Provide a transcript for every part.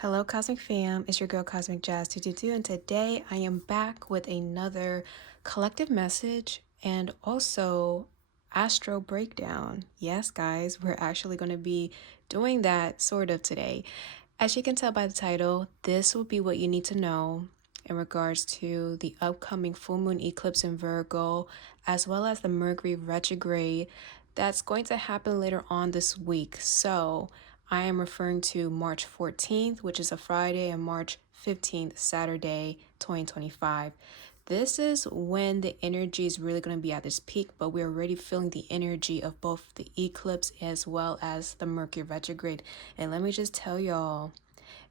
Hello, Cosmic Fam. It's your girl, Cosmic Jazz 222, and today I am back with another collective message and also astro breakdown. Yes, guys, we're actually going to be doing that sort of today. As you can tell by the title, this will be what you need to know in regards to the upcoming full moon eclipse in Virgo, as well as the Mercury retrograde that's going to happen later on this week. So, I am referring to March 14th, which is a Friday, and March 15th, Saturday, 2025. This is when the energy is really going to be at its peak, but we're already feeling the energy of both the eclipse as well as the Mercury retrograde. And let me just tell y'all,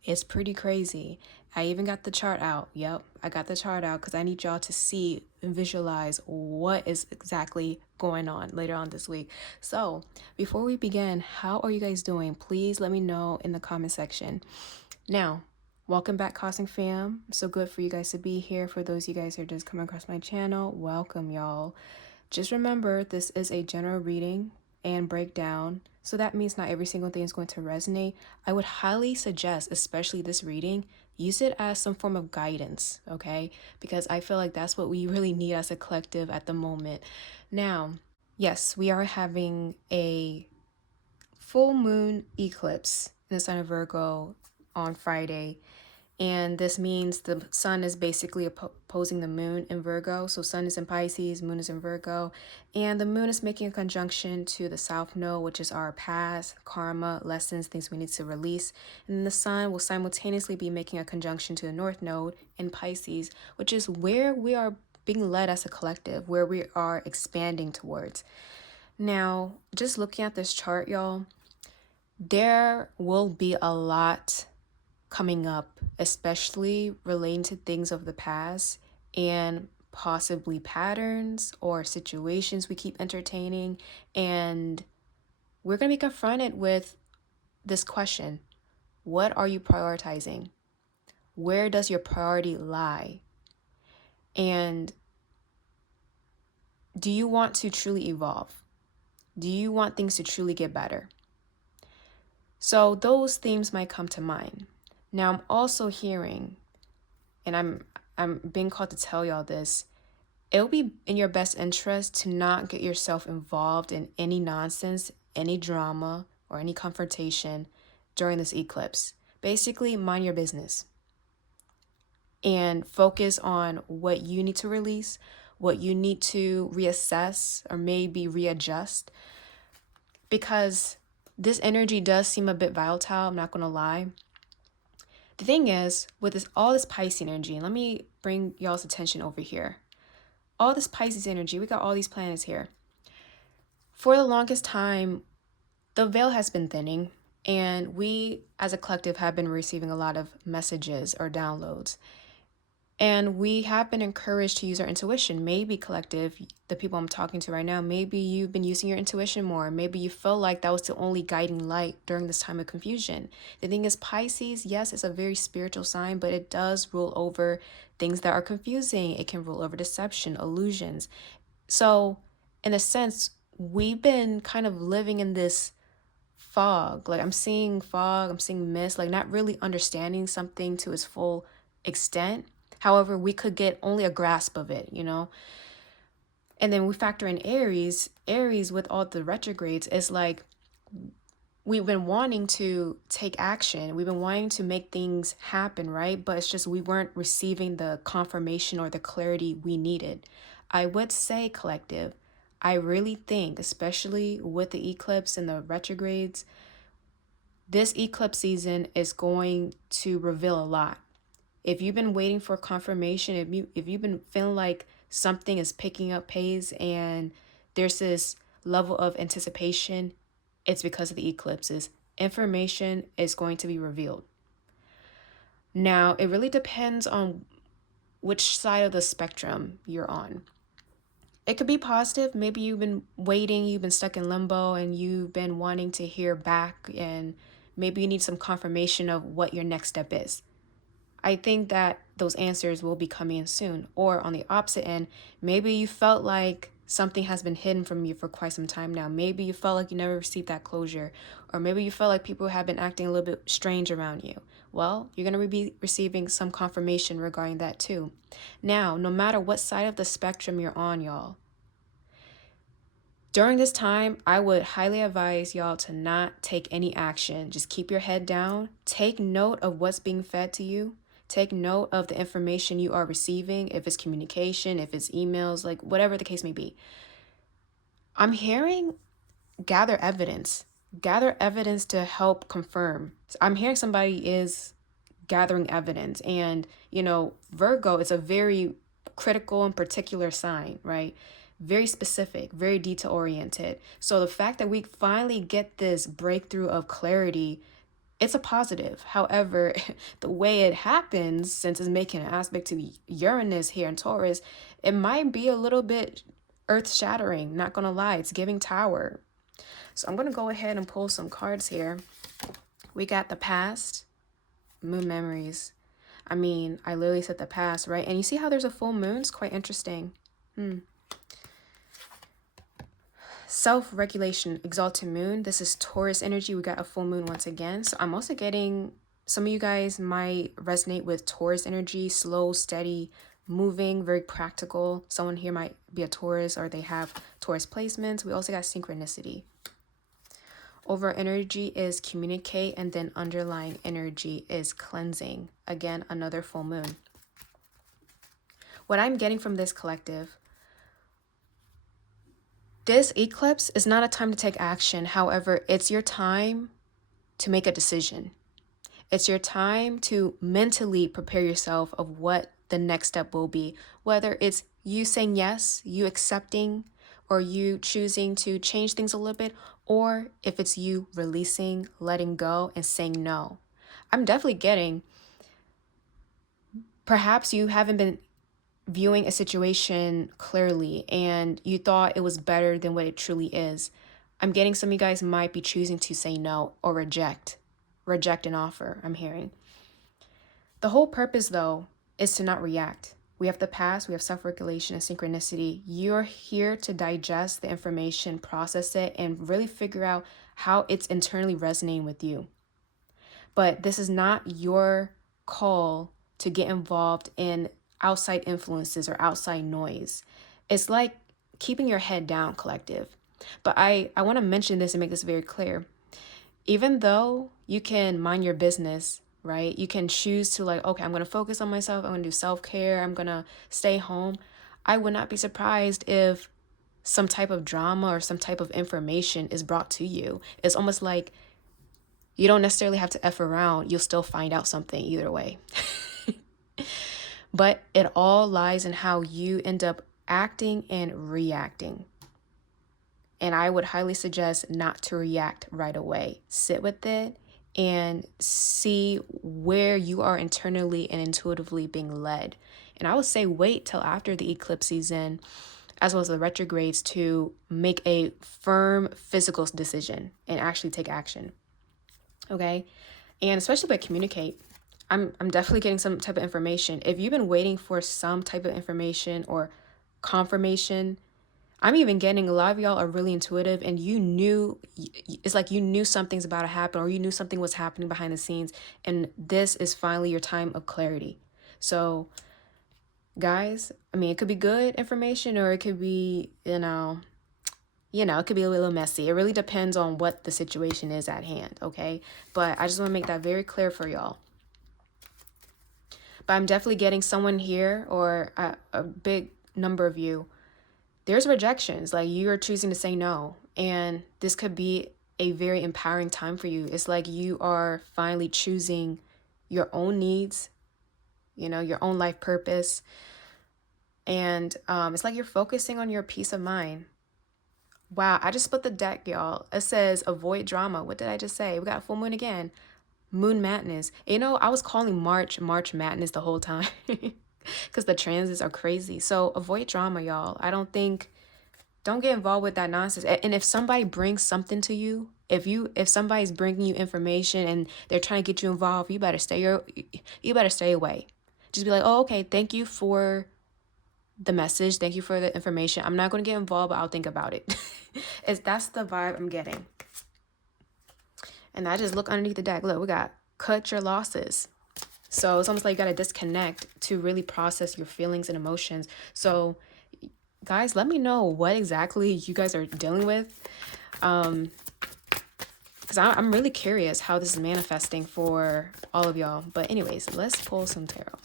it's pretty crazy. I even got the chart out. Yep, I got the chart out because I need y'all to see and visualize what is exactly going on later on this week. So, before we begin, how are you guys doing? Please let me know in the comment section. Now, welcome back, Cosmic Fam. So good for you guys to be here. For those of you guys who are just coming across my channel, welcome, y'all. Just remember, this is a general reading and breakdown, so that means not every single thing is going to resonate. I would highly suggest, especially this reading, use it as some form of guidance, okay? Because I feel like that's what we really need as a collective at the moment. Now, yes, we are having a full moon eclipse in the sign of Virgo on Friday. And this means the sun is basically opposing the moon in Virgo. So sun is in Pisces, moon is in Virgo. And the moon is making a conjunction to the south node, which is our past, karma, lessons, things we need to release. And then the sun will simultaneously be making a conjunction to the north node in Pisces, which is where we are being led as a collective, where we are expanding towards. Now, just looking at this chart, y'all, there will be a lot coming up, especially relating to things of the past and possibly patterns or situations we keep entertaining. And we're going to be confronted with this question: what are you prioritizing? Where does your priority lie? And do you want to truly evolve? Do you want things to truly get better? So those themes might come to mind. Now, I'm also hearing, and I'm being called to tell y'all this, it'll be in your best interest to not get yourself involved in any nonsense, any drama, or any confrontation during this eclipse. Basically, mind your business and focus on what you need to release, what you need to reassess or maybe readjust, because this energy does seem a bit volatile, I'm not going to lie. The thing is, with all this Pisces energy, and let me bring y'all's attention over here. All this Pisces energy, we got all these planets here. For the longest time, the veil has been thinning, and we as a collective have been receiving a lot of messages or downloads. And we have been encouraged to use our intuition. Maybe collective, the people I'm talking to right now, maybe you've been using your intuition more. Maybe you feel like that was the only guiding light during this time of confusion. The thing is, Pisces, yes, it's a very spiritual sign, but it does rule over things that are confusing. It can rule over deception, illusions. So, in a sense, we've been kind of living in this fog. Like, I'm seeing fog, I'm seeing mist, like not really understanding something to its full extent. However, we could get only a grasp of it, you know? And then we factor in Aries. Aries, with all the retrogrades, is like we've been wanting to take action. We've been wanting to make things happen, right? But it's just we weren't receiving the confirmation or the clarity we needed. I would say, collective, I really think, especially with the eclipse and the retrogrades, this eclipse season is going to reveal a lot. If you've been waiting for confirmation, if you've been feeling like something is picking up pace and there's this level of anticipation, it's because of the eclipses. Information is going to be revealed. Now, it really depends on which side of the spectrum you're on. It could be positive. Maybe you've been waiting, you've been stuck in limbo, and you've been wanting to hear back, and maybe you need some confirmation of what your next step is. I think that those answers will be coming in soon. Or on the opposite end, maybe you felt like something has been hidden from you for quite some time now. Maybe you felt like you never received that closure, or maybe you felt like people have been acting a little bit strange around you. Well, you're going to be receiving some confirmation regarding that too. Now, no matter what side of the spectrum you're on, y'all, during this time, I would highly advise y'all to not take any action. Just keep your head down. Take note of what's being fed to you. Take note of the information you are receiving, if it's communication, if it's emails, like whatever the case may be. I'm hearing gather evidence. Gather evidence to help confirm. I'm hearing somebody is gathering evidence. And, Virgo is a very critical and particular sign, right? Very specific, very detail oriented. So the fact that we finally get this breakthrough of clarity, it's a positive. However, the way it happens, since it's making an aspect to Uranus here in Taurus, it might be a little bit earth shattering. Not gonna lie, it's giving Tower. So I'm gonna go ahead and pull some cards here. We got the past, moon memories. I literally said the past, right? And you see how there's a full moon? It's quite interesting. Self-regulation, exalted moon. This is Taurus energy. We got a full moon once again. So I'm also getting, some of you guys might resonate with Taurus energy, slow, steady, moving, very practical. Someone here might be a Taurus or they have Taurus placements. We also got synchronicity. Over energy is communicate, and then underlying energy is cleansing. Again, another full moon. What I'm getting from this collective, this eclipse is not a time to take action. However, it's your time to make a decision. It's your time to mentally prepare yourself of what the next step will be. Whether it's you saying yes, you accepting, or you choosing to change things a little bit, or if it's you releasing, letting go, and saying no. I'm definitely getting, perhaps you haven't been viewing a situation clearly and you thought it was better than what it truly is. I'm getting some of you guys might be choosing to say no or reject an offer, I'm hearing. The whole purpose, though, is to not react. We have the past, we have self-regulation and synchronicity. You're here to digest the information, process it, and really figure out how it's internally resonating with you. But this is not your call to get involved in outside influences or outside noise. It's like keeping your head down, collective. But I want to mention this and make this very clear. Even though you can mind your business, right? You can choose to okay, I'm going to focus on myself. I'm going to do self-care. I'm going to stay home. I would not be surprised if some type of drama or some type of information is brought to you. It's almost like you don't necessarily have to F around. You'll still find out something either way. But it all lies in how you end up acting and reacting. And I would highly suggest not to react right away. Sit with it and see where you are internally and intuitively being led. And I would say wait till after the eclipse season, as well as the retrogrades, to make a firm physical decision and actually take action. Okay? And especially with communicate. I'm definitely getting some type of information. If you've been waiting for some type of information or confirmation, I'm even getting a lot of y'all are really intuitive and it's like you knew something's about to happen or you knew something was happening behind the scenes, and this is finally your time of clarity. So guys, it could be good information or it could be, it could be a little messy. It really depends on what the situation is at hand, okay? But I just want to make that very clear for y'all. But I'm definitely getting someone here, or a big number of you, there's rejections. Like, you are choosing to say no. And this could be a very empowering time for you. It's like you are finally choosing your own needs, your own life purpose. And it's like you're focusing on your peace of mind. Wow, I just split the deck, y'all. It says avoid drama. What did I just say? We got full moon again. Moon madness. I was calling March madness the whole time because the transits are crazy. So avoid drama, y'all. Don't get involved with that nonsense. And if somebody brings something to you, if somebody's bringing you information and they're trying to get you involved, you better stay away. Just be like, oh, okay, thank you for the message. Thank you for the information. I'm not going to get involved, but I'll think about it. That's the vibe I'm getting. And I just look underneath the deck. Look, we got cut your losses. So it's almost like you got to disconnect to really process your feelings and emotions. So guys, let me know what exactly you guys are dealing with. Because I'm really curious how this is manifesting for all of y'all. But anyways, let's pull some tarot.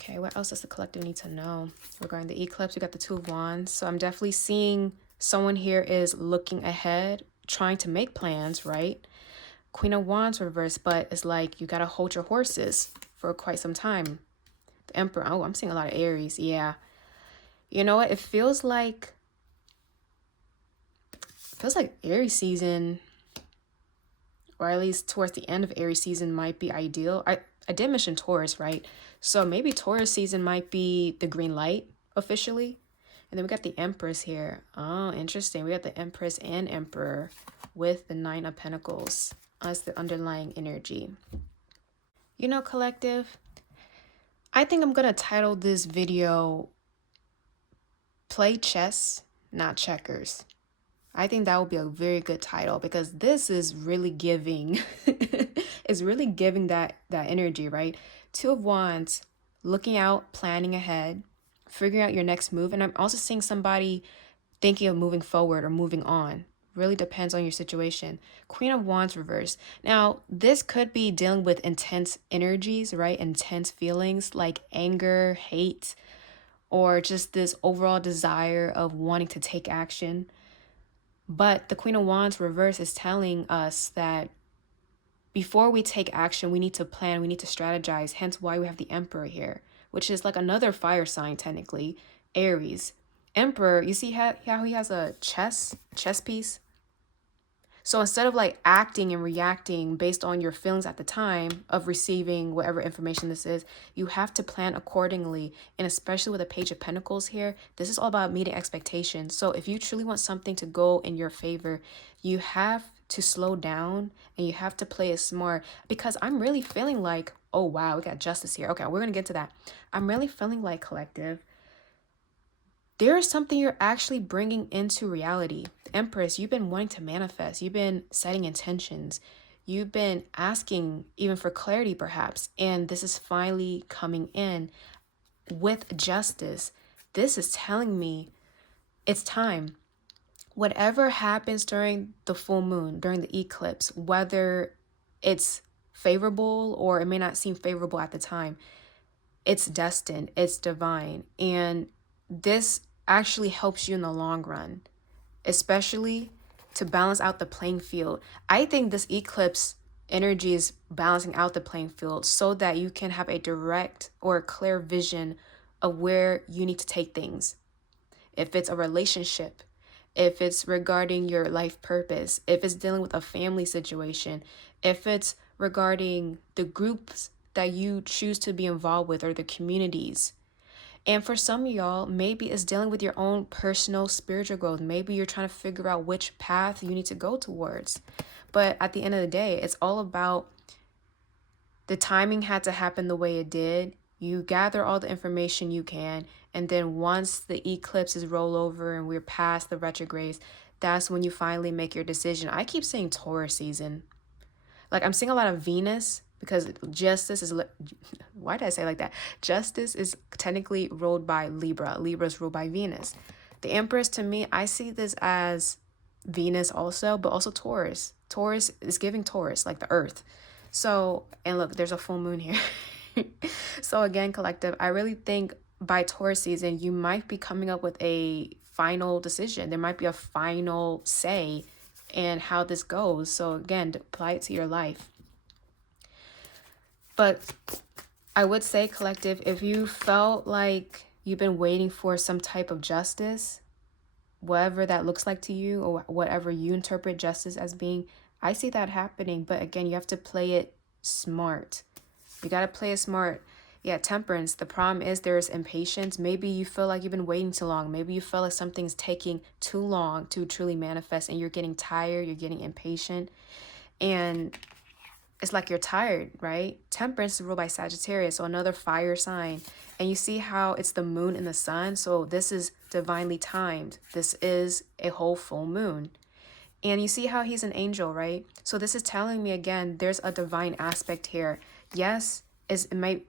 Okay, what else does the collective need to know regarding the eclipse? We got the Two of Wands. So I'm definitely seeing someone here is looking ahead, trying to make plans, right? Queen of Wands reverse, but it's like you got to hold your horses for quite some time. The Emperor. Oh, I'm seeing a lot of Aries. Yeah. You know what? It feels like Aries season, or at least towards the end of Aries season, might be ideal. I did mention Taurus, right? So maybe Taurus season might be the green light officially. And then we got the Empress here. Oh, interesting. We got the Empress and Emperor with the Nine of Pentacles as the underlying energy. You know, collective, I think I'm going to title this video Play Chess, Not Checkers. I think that would be a very good title because this is really giving it's really giving that energy, right? Two of Wands, looking out, planning ahead, figuring out your next move. And I'm also seeing somebody thinking of moving forward or moving on. Really depends on your situation. Queen of Wands reverse. Now, this could be dealing with intense energies, right? Intense feelings like anger, hate, or just this overall desire of wanting to take action. But the Queen of Wands reverse is telling us that before we take action, we need to plan, we need to strategize, hence why we have the Emperor here, which is like another fire sign technically, Aries. Emperor, you see how he has a chess piece? So instead of like acting and reacting based on your feelings at the time of receiving whatever information this is, you have to plan accordingly. And especially with a Page of Pentacles here, this is all about meeting expectations. So if you truly want something to go in your favor, you have to slow down and you have to play it smart, because I'm really feeling like, oh wow, we got Justice here. Okay, we're going to get to that. I'm really feeling like, collective, there is something you're actually bringing into reality. Empress, you've been wanting to manifest. You've been setting intentions. You've been asking even for clarity, perhaps. And this is finally coming in with justice. This is telling me it's time. Whatever happens during the full moon, during the eclipse, whether it's favorable or it may not seem favorable at the time, it's destined, it's divine. And this actually helps you in the long run, especially to balance out the playing field. I think this eclipse energy is balancing out the playing field so that you can have a direct or a clear vision of where you need to take things. If it's a relationship, if it's regarding your life purpose, if it's dealing with a family situation, if it's regarding the groups that you choose to be involved with or the communities. And for some of y'all, maybe it's dealing with your own personal spiritual growth. Maybe you're trying to figure out which path you need to go towards. But at the end of the day, it's all about the timing had to happen the way it did. You gather all the information you can. And then once the eclipses roll over and we're past the retrogrades, that's when you finally make your decision. I keep saying Taurus season. Like I'm seeing a lot of Venus, because justice is, why did I say it like that? Justice is technically ruled by Libra. Libra is ruled by Venus. The Empress, to me, I see this as Venus also, but also Taurus. Taurus is giving Taurus, like the earth. So, and look, there's a full moon here. So again, collective, I really think by Taurus season, you might be coming up with a final decision. There might be a final say in how this goes. So again, apply it to your life. But I would say, collective, if you felt like you've been waiting for some type of justice, whatever that looks like to you or whatever you interpret justice as being, I see that happening. But again, you have to play it smart. You got to play it smart. Yeah, Temperance. The problem is there's impatience. Maybe you feel like you've been waiting too long. Maybe you feel like something's taking too long to truly manifest and you're getting tired. You're getting impatient. And it's like you're tired, right? Temperance is ruled by Sagittarius, so another fire sign. And you see how it's the moon and the sun. So this is divinely timed. This is a whole full moon. And you see how he's an angel, right? So this is telling me again, there's a divine aspect here. Yes, it may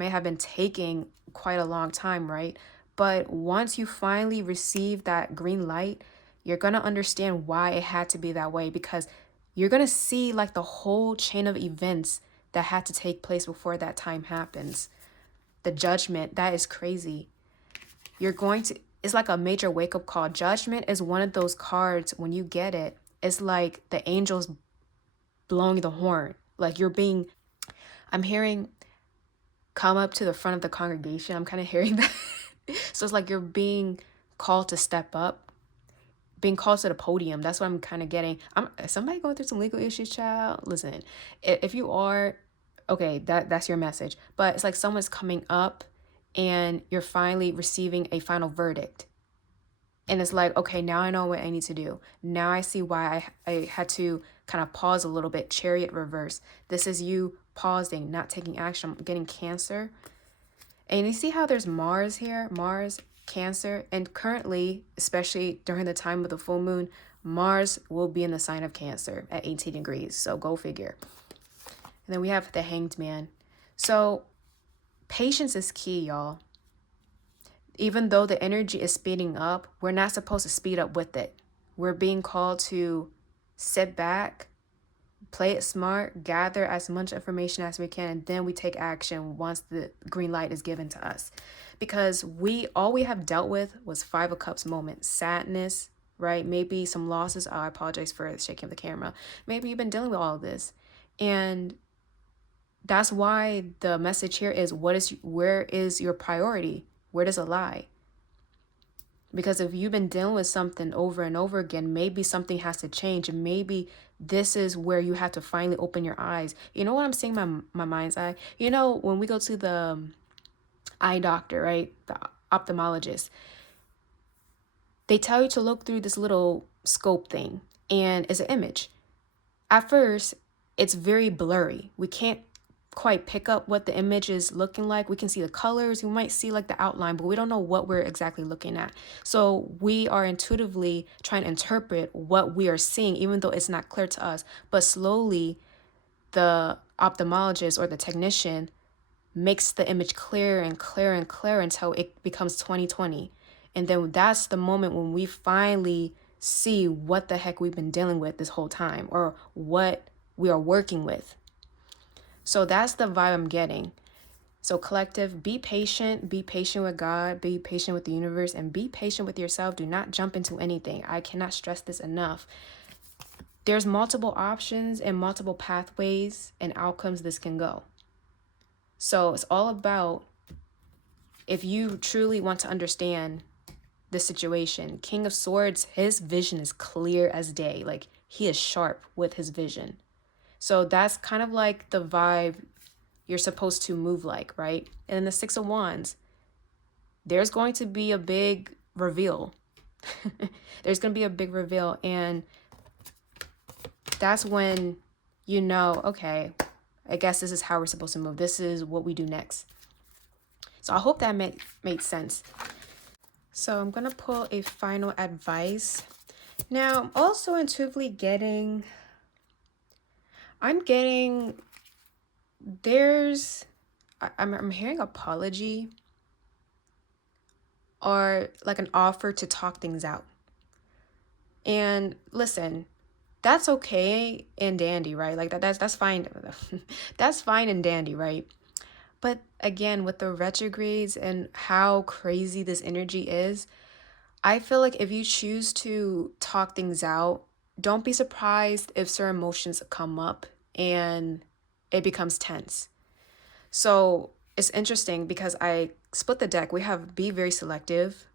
have been taking quite a long time, right? But once you finally receive that green light, you're gonna understand why it had to be that way, because you're gonna see like the whole chain of events that had to take place before that time happens. The judgment, that is crazy. You're going to, it's like a major wake up call. Judgment is one of those cards when you get it, it's like the angels blowing the horn. Like I'm hearing come up to the front of the congregation. I'm kind of hearing that. So it's like you're being called to step up, being called to the podium. That's what I'm kind of getting. Is somebody going through some legal issues, child? Listen, if you are, okay, that's your message. But it's like someone's coming up and you're finally receiving a final verdict. And it's like, okay, now I know what I need to do. Now I see why I had to kind of pause a little bit. Chariot reverse. This is you pausing, not taking action. I'm getting Cancer. And you see how there's Mars here? Mars, Cancer. And currently, especially during the time of the full moon, Mars will be in the sign of Cancer at 18 degrees. So go figure. And then we have the Hanged Man. So patience is key, y'all. Even though the energy is speeding up, we're not supposed to speed up with it. We're being called to sit back, play it smart, gather as much information as we can, and then we take action once the green light is given to us. Because all we have dealt with was Five of Cups moment, sadness, right? Maybe some losses. Oh, I apologize for shaking the camera. Maybe you've been dealing with all of this. And that's why the message here is where is your priority? Where does it lie? Because if you've been dealing with something over and over again, maybe something has to change. And maybe this is where you have to finally open your eyes. You know what I'm seeing my mind's eye? You know, when we go to the eye doctor, right? The ophthalmologist, they tell you to look through this little scope thing. And it's an image. At first, it's very blurry. We can't quite pick up what the image is looking like. We can see the colors, we might see like the outline, but we don't know what we're exactly looking at. So we are intuitively trying to interpret what we are seeing, even though it's not clear to us. But slowly, the ophthalmologist or the technician makes the image clearer and clearer and clearer until it becomes 20/20. And then that's the moment when we finally see what the heck we've been dealing with this whole time, or what we are working with. So that's the vibe I'm getting. So collective, be patient with God, be patient with the universe, and be patient with yourself. Do not jump into anything. I cannot stress this enough. There's multiple options and multiple pathways and outcomes this can go. So it's all about, if you truly want to understand the situation. King of Swords, his vision is clear as day. Like, he is sharp with his vision. So that's kind of like the vibe you're supposed to move like, right? And then the Six of Wands, there's going to be a big reveal. There's going to be a big reveal. And that's when you know, okay, I guess this is how we're supposed to move. This is what we do next. So I hope that made sense. So I'm going to pull a final advice. Now, I'm also intuitively getting, I'm hearing apology or like an offer to talk things out. And listen, that's okay and dandy, right? Like that's fine. That's fine and dandy, right? But again, with the retrogrades and how crazy this energy is, I feel like if you choose to talk things out, don't be surprised if certain emotions come up and it becomes tense. So it's interesting because I split the deck. We have be very selective,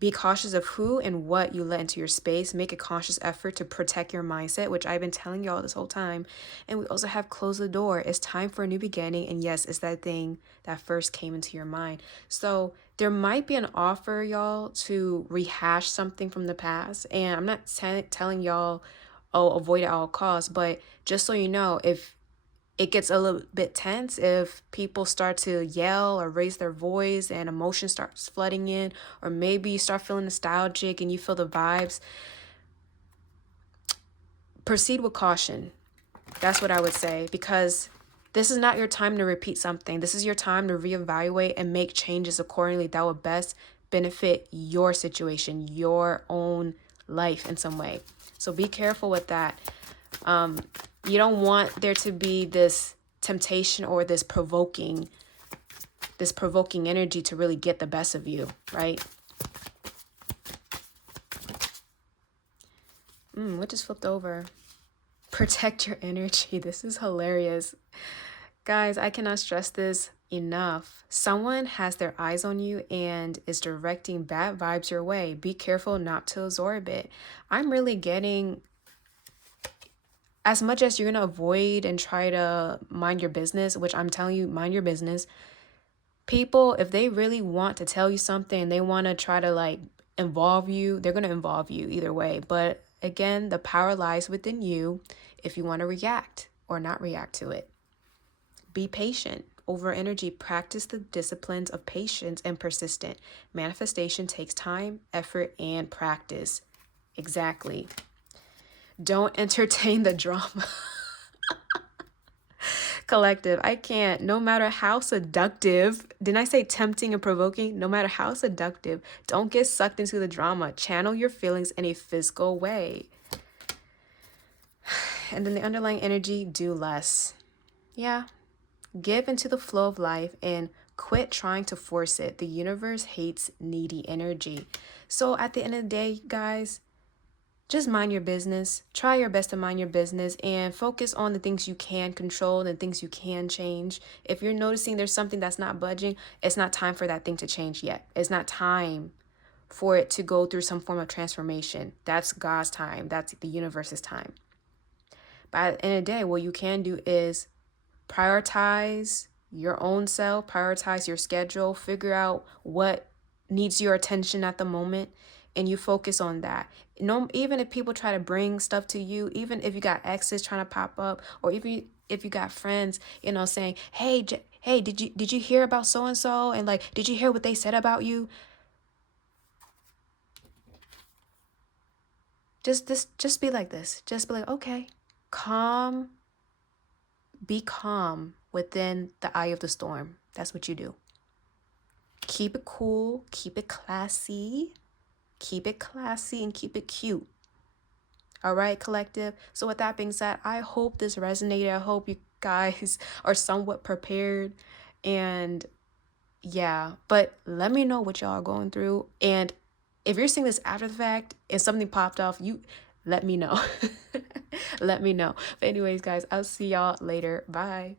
be cautious of who and what you let into your space, make a conscious effort to protect your mindset, which I've been telling y'all this whole time. And we also have close the door. It's time for a new beginning. And yes, it's that thing that first came into your mind. So there might be an offer, y'all, to rehash something from the past. And I'm not telling y'all, avoid at all costs. But just so you know, if it gets a little bit tense, if people start to yell or raise their voice and emotion starts flooding in, or maybe you start feeling nostalgic and you feel the vibes, proceed with caution. That's what I would say, because this is not your time to repeat something. This is your time to reevaluate and make changes accordingly that will best benefit your situation, your own life in some way. So be careful with that. You don't want there to be this temptation or this provoking energy to really get the best of you, right? What just flipped over? Protect your energy. This is hilarious. Guys, I cannot stress this enough. Someone has their eyes on you and is directing bad vibes your way. Be careful not to absorb it. I'm really getting, as much as you're going to avoid and try to mind your business, which I'm telling you, mind your business. People, if they really want to tell you something and they want to try to like involve you, they're going to involve you either way. But again, the power lies within you if you want to react or not react to it. Be patient. Over energy, practice the disciplines of patience and persistent. Manifestation takes time, effort, and practice. Exactly. Don't entertain the drama. Collective, I can't. No matter how seductive, didn't I say tempting and provoking? No matter how seductive, don't get sucked into the drama. Channel your feelings in a physical way. And then the underlying energy, do less. Yeah. Give into the flow of life and quit trying to force it. The universe hates needy energy. So at the end of the day, guys, just mind your business. Try your best to mind your business and focus on the things you can control and the things you can change. If you're noticing there's something that's not budging, it's not time for that thing to change yet. It's not time for it to go through some form of transformation. That's God's time. That's the universe's time. But at the end of the day, what you can do is prioritize your own self, prioritize your schedule, figure out what needs your attention at the moment, and you focus on that. No, even if people try to bring stuff to you, even if you got exes trying to pop up, or even if you got friends, saying, "Hey, hey, did you hear about so and so?" And like, "Did you hear what they said about you?" Just be like this. Just be like, okay, calm. Be calm within the eye of the storm. That's what you do. Keep it cool. Keep it classy. Keep it classy and keep it cute. All right, collective. So with that being said, I hope this resonated. I hope you guys are somewhat prepared. And yeah, but let me know what y'all are going through. And if you're seeing this after the fact and something popped off, you let me know. Let me know. But anyways, guys, I'll see y'all later. Bye.